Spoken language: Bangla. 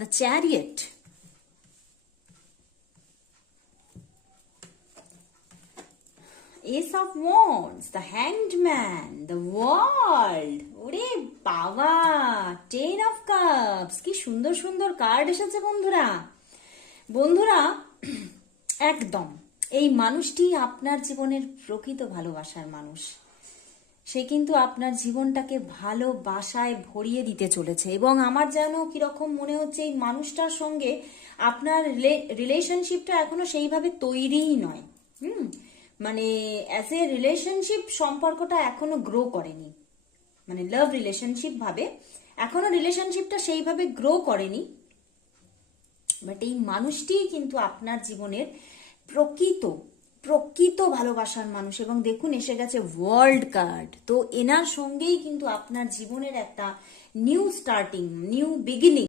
The chariot, Ace of Wands, the Hanged Man, the World, ওরে বাবা, Ten of Cups, কি সুন্দর সুন্দর কার্ড এসেছে বন্ধুরা। বন্ধুরা একদম এই মানুষটি আপনার জীবনের প্রকৃত ভালোবাসার মানুষ। সে কিন্তু আপনার জীবনটাকে ভালোবাসায় ভরিয়ে দিতে চলেছে, এবং আমার যেন কিরকম মনে হচ্ছে এই মানুষটার সঙ্গে আপনার রিলেশনশিপটা এখনো সেইভাবে তৈরিই নয়। মানে অ্যাজ এ রিলেশনশিপ সম্পর্কটা এখনো গ্রো করেনি, মানে লাভ রিলেশনশিপ ভাবে এখনো রিলেশনশিপটা সেইভাবে গ্রো করেনি। বাট এই মানুষটি কিন্তু আপনার জীবনের প্রকৃত প্রকৃত ভালোবাসার মানুষ। এবং দেখুন এসে গেছে ওয়ার্ল্ড কার্ড, তো এনার সঙ্গেই কিন্তু আপনার জীবনের একটা নিউ স্টার্টিং, নিউ বিগিনিং